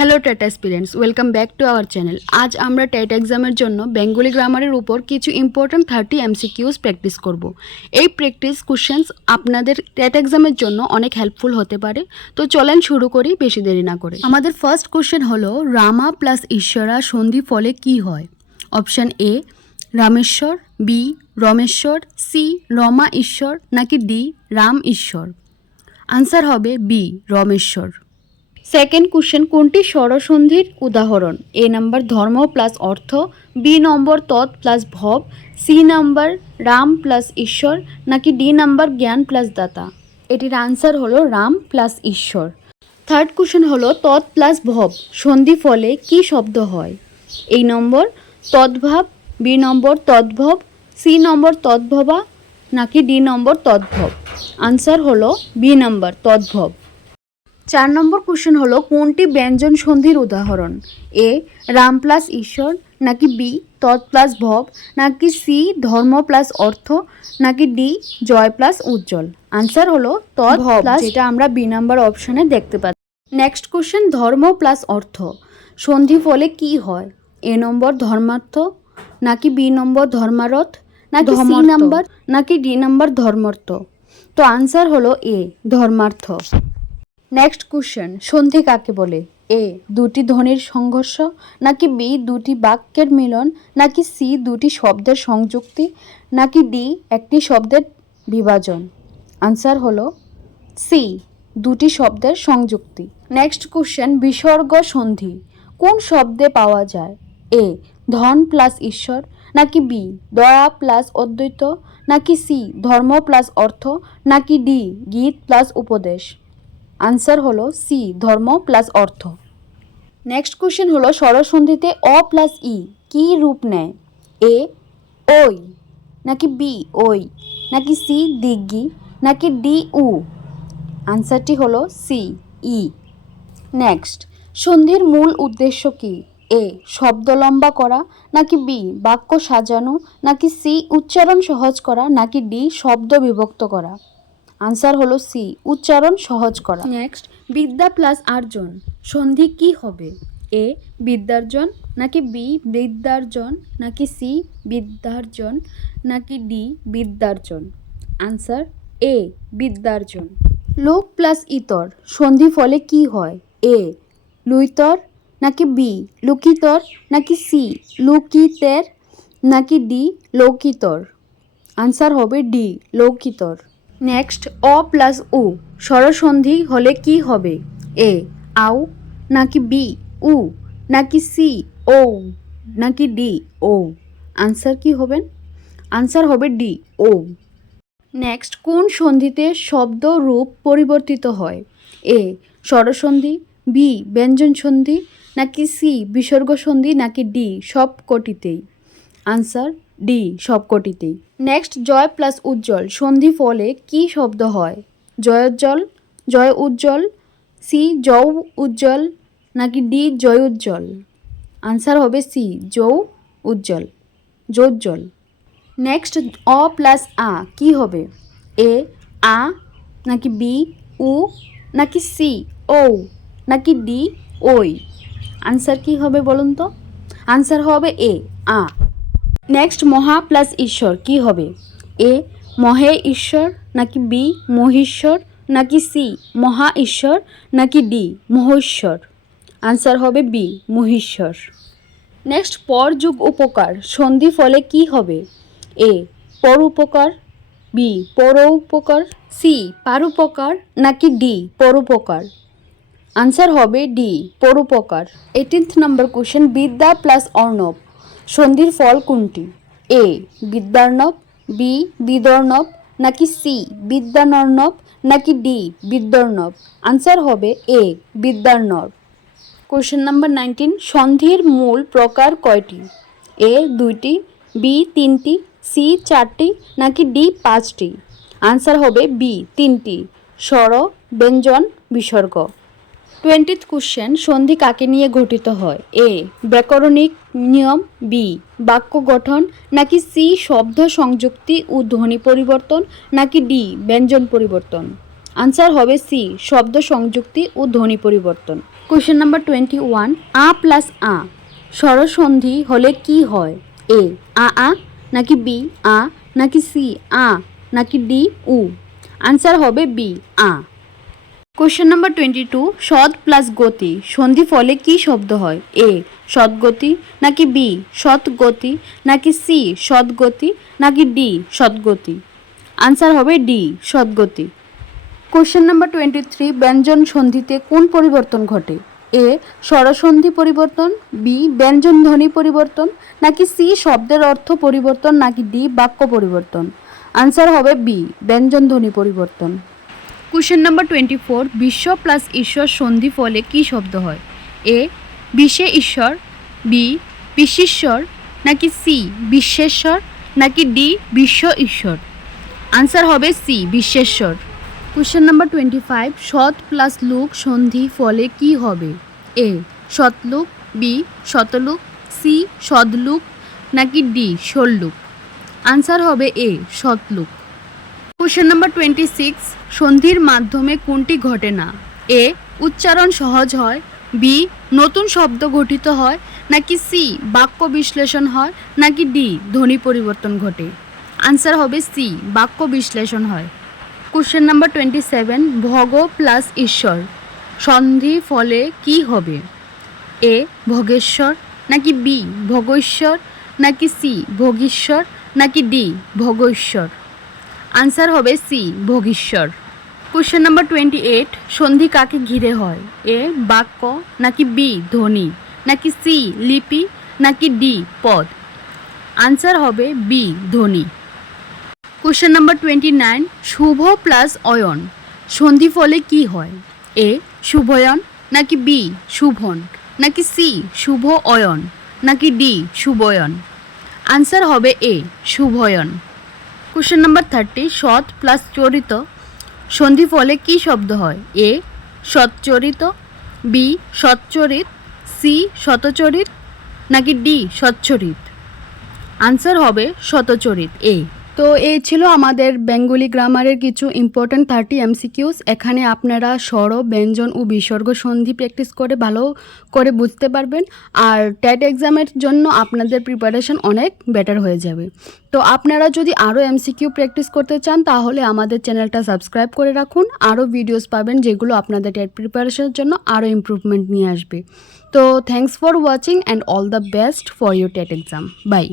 Hello TET aspirants welcome back to our channel আজ আমরা TET এক্সামের জন্য বেঙ্গলি গ্রামারের উপর কিছু ইম্পর্ট্যান্ট থার্টি এমসিকিউস প্র্যাকটিস করব। এই প্র্যাকটিস কোশ্চেন্স আপনাদের টেট এক্সামের জন্য অনেক হেল্পফুল হতে পারে। তো চলেন শুরু করি, বেশি দেরি না করে। আমাদের ফার্স্ট কোশ্চেন হলো রামা প্লাস ঈশ্বরা সন্ধি ফলে কি হয়? অপশান এ রামেশ্বর বি রমেশ্বর সি রমা ঈশ্বর নাকি ডি রাম ঈশ্বর আনসার হবে বি রমেশ্বর সেকেন্ড কোশ্চেন কোনটি স্বরসন্ধির উদাহরণ? এ নাম্বার ধর্ম প্লাস অর্থ বি নম্বর তৎ প্লাস ভব সি নাম্বার রাম প্লাস ঈশ্বর, নাকি ডি নাম্বার জ্ঞান প্লাস দাতা? এটির আনসার হলো রাম প্লাস ঈশ্বর। থার্ড কোশ্চেন হলো, তৎ প্লাস ভব, সন্ধি ফলে কি শব্দ হয়? এই নম্বর তদ্ভাব বি নম্বর তদ্ভব সি নম্বর তদ্ভবা, নাকি ডি নম্বর তদ্ভব? আনসার হলো বি নম্বর তদ্ভব। চার নম্বর কোশ্চেন হলো কোনটি ব্যঞ্জন সন্ধির উদাহরণ? এ রাম প্লাস ঈশ্বর নাকি বি তৎ প্লাস ভব নাকি সি ধর্ম প্লাস অর্থ নাকি ডি জয় প্লাস উজ্জ্বল? আনসার হলো তৎ প্লাস যেটা আমরা বি নাম্বার অপশনে দেখতে পাচ্ছি। নেক্সট কোশ্চেন ধর্ম প্লাস অর্থ সন্ধি ফলে কি হয়? এ নম্বর ধর্মার্থ নাকি বি নম্বর ধর্মারথ নাকি সি নাম্বার নাকি ডি নাম্বার ধর্মার্থ? তো আনসার হলো এ ধর্মার্থ। নেক্সট কোশ্চেন সন্ধি কাকে বলে? এ দুটি ধ্বনির সংঘর্ষ, নাকি বি দুটি বাক্যের মিলন, নাকি সি দুটি শব্দের সংযুক্তি, নাকি ডি একটি শব্দের বিভাজন? আনসার হলো সি দুটি শব্দের সংযুক্তি। নেক্সট কোশ্চেন বিসর্গ সন্ধি, কোন শব্দে পাওয়া যায়? এ ধন প্লাস ঈশ্বর, নাকি বি দয়া প্লাস অদ্বৈত, নাকি সি ধর্ম প্লাস অর্থ, নাকি ডি গীত প্লাস উপদেশ? আনসার হলো সি ধর্ম প্লাস অর্থ। নেক্সট কোশ্চেন হলো স্বরসন্ধিতে অ প্লাস ই, কি রূপ নেয়? এ ওই নাকি বি ওই নাকি সি দিগ্গি, নাকি ডি উ? আনসারটি হলো সি ই। নেক্সট সন্ধির মূল উদ্দেশ্য কি? এ শব্দ লম্বা করা, নাকি বি বাক্য সাজানো, নাকি সি উচ্চারণ সহজ করা, নাকি ডি শব্দ বিভক্ত করা? আনসার হলো সি উচ্চারণ সহজ করা। নেক্সট বিদ্যা প্লাস আর্জন সন্ধি কি হবে? এ বিদ্যার্জন নাকি বি বিদ্যার্জন নাকি সি বিদ্যার্জন নাকি ডি বিদ্যার্জন? আনসার এ বিদ্যার্জন। লোক প্লাস ইতর সন্ধি ফলে কি হয়? এ লুইতর নাকি বি লুকিতর নাকি সি লুকিতের নাকি ডি লৌকিতর? আনসার হবে ডি লৌকিতর। নেক্সট, অ প্লাস উ। স্বরসন্ধি হলে কি হবে? এ, আউ, নাকি বি, উ, নাকি সি, ও, নাকি ডি, ও। আনসার কি হবেন? আনসার হবে ডি, ও। নেক্সট, কোন সন্ধিতে শব্দ রূপ পরিবর্তিত হয়? এ, স্বরসন্ধি, বি, ব্যঞ্জন সন্ধি, নাকি সি, বিসর্গ সন্ধি, নাকি ডি সব কটিতেই আনসার ডি সবকটিতেই। নেক্সট জয় প্লাস উজ্জ্বল। সন্ধি ফলে কি শব্দ হয়? জয়োজ্জ্বল জয় উজ্জ্বল, সি জৌ উজ্জ্বল, নাকি ডি জয় উজ্জ্বল? আনসার হবে সি যৌ উজ্জ্বল জোজ্জ্বল নেক্সট অ প্লাস আ, কি হবে? এ, আ, নাকি বি, উ, নাকি সি ও নাকি ডি ওই আনসার কি হবে বলুন তো? আনসার হবে এ, আ। নেক্সট মহা প্লাস ঈশ্বর, কি হবে? এ মহে ঈশ্বর, নাকি বি মহেশ্বর নাকি সি মহা ঈশ্বর, নাকি ডি মহেশ্বর? আনসার হবে বি মহেশ্বর নেক্সট পর যুগ উপকার, সন্ধি ফলে কি হবে? এ পর উপকার বি পর উপকার সি পারুপকার নাকি ডি পরোপকার আনসার হবে ডি পরোপকার এইটিনথ নাম্বার কোশ্চেন বিদ্যা প্লাস অর্ণব। সন্ধির ফল কোনটি? এ, বিদ্যার্ণব, বি, বিদর্ণব, নাকি সি, বিদ্যানর্ণব, নাকি ডি, বিদ্যর্ণব? আনসার হবে এ বিদ্যার্ণব কোশ্চেন নাম্বার নাইনটিন, সন্ধির মূল প্রকার কয়টি? এ, দুইটি, বি, তিনটি, সি, চারটি, নাকি ডি, পাঁচটি? আনসার হবে বি, তিনটি। স্বর, ব্যঞ্জন, বিসর্গ। টোয়েন্টিথ কোশ্চেন সন্ধি কাকে নিয়ে গঠিত হয়? এ ব্যাকরণিক নিয়ম বি বাক্য গঠন, নাকি সি শব্দ সংযুক্তি ও ধ্বনি পরিবর্তন, নাকি ডি ব্যঞ্জন পরিবর্তন? আনসার হবে সি শব্দ সংযুক্তি ও ধ্বনি পরিবর্তন। কোয়েশ্চেন নাম্বার টোয়েন্টি ওয়ান আ প্লাস আ স্বরসন্ধি হলে কি হয়? এ আ আ, নাকি বি আ, নাকি সি আ, নাকি ডি উ। আনসার হবে বি আ। কোয়েশ্চেন নাম্বার টোয়েন্টি টু সদ প্লাস গতি, সন্ধি ফলে কি শব্দ হয়? এ সদ্গতি নাকি বি সৎগতি নাকি সি সদ্গতি নাকি ডি সদ্গতি আনসার হবে ডি সদ্গতি কোশ্চেন নাম্বার টোয়েন্টি থ্রি ব্যঞ্জন সন্ধিতে কোন পরিবর্তন ঘটে? এ স্বরসন্ধি পরিবর্তন বি ব্যঞ্জন ধ্বনি পরিবর্তন, নাকি সি শব্দের অর্থ পরিবর্তন, নাকি ডি বাক্য পরিবর্তন? আনসার হবে বি ব্যঞ্জন ধ্বনি পরিবর্তন। কোশ্চেন নাম্বার টোয়েন্টি ফোর বিশ্ব প্লাস ঈশ্বর সন্ধি ফলে কি শব্দ হয়? এ বিশ্বে ঈশ্বর বি বিশ্বেশ্বর নাকি সি বিশ্বেশ্বর নাকি ডি বিশ্ব ঈশ্বর আনসার হবে সি বিশ্বেশ্বর কোশ্চেন নাম্বার টোয়েন্টি ফাইভ সৎ প্লাস লুক সন্ধি ফলে কি হবে? এ সতলুক বি শতলুক সি সদলুক নাকি ডি ষোললুক আনসার হবে এ সতলুক কোশ্চেন নাম্বার টোয়েন্টি সিক্স সন্ধির মাধ্যমে কোনটি ঘটে না? এ উচ্চারণ সহজ হয়। বি নতুন শব্দ গঠিত হয়। নাকি সি বাক্য বিশ্লেষণ হয়। নাকি ডি ধ্বনি পরিবর্তন ঘটে? আনসার হবে সি বাক্য বিশ্লেষণ হয়। কোশ্চেন নাম্বার টোয়েন্টি সেভেন ভগ প্লাস ঈশ্বর। সন্ধি ফলে কি হবে? এ ভোগেশ্বর। নাকি বি ভোগেশ্বর। নাকি সি ভোগীশ্বর। নাকি ডি ভোগেশ্বর। আনসার হবে সি ভোগীশ্বর কোশ্চেন নাম্বার টোয়েন্টি এইট সন্ধি কাকে ঘিরে হয়? এ বাক্য, নাকি বি ধ্বনি? নাকি সি লিপি? নাকি ডি পদ? আনসার হবে বি ধ্বনি. কোশ্চেন নাম্বার টোয়েন্টি নাইন শুভ প্লাস অয়ন. সন্ধি ফলে কি হয়? এ শুভয়ন, নাকি বি শুভন? নাকি সি শুভ অয়ন? নাকি ডি শুভয়ন? আনসার হবে এ শুভয়ন. কোশ্চেন নাম্বার থার্টি সৎ প্লাস চরিত। সন্ধি ফলে কি শব্দ হয়? এ সচ্চরিত বি সচ্চরিত সি শতচরিত নাকি ডি সচ্চরিত আনসার হবে শতচরিত এ তো এই ছিল আমাদের বেঙ্গলি গ্রামারের কিছু ইম্পর্ট্যান্ট থার্টি এমসিকিউস এখানে আপনারা স্বর, ব্যঞ্জন ও বিসর্গ সন্ধি প্র্যাকটিস করে ভালো করে বুঝতে পারবেন। আর টেট এক্সামের জন্য আপনাদের প্রিপারেশন অনেক বেটার হয়ে যাবে। তো আপনারা যদি আরও এমসিকিউ প্র্যাকটিস করতে চান, তাহলে আমাদের চ্যানেলটা সাবস্ক্রাইব করে রাখুন। আরও ভিডিওস পাবেন যেগুলো আপনাদের টেট প্রিপারেশনের জন্য আরও ইমপ্রুভমেন্ট নিয়ে আসবে। তো thanks for watching and all the best for your TET exam bye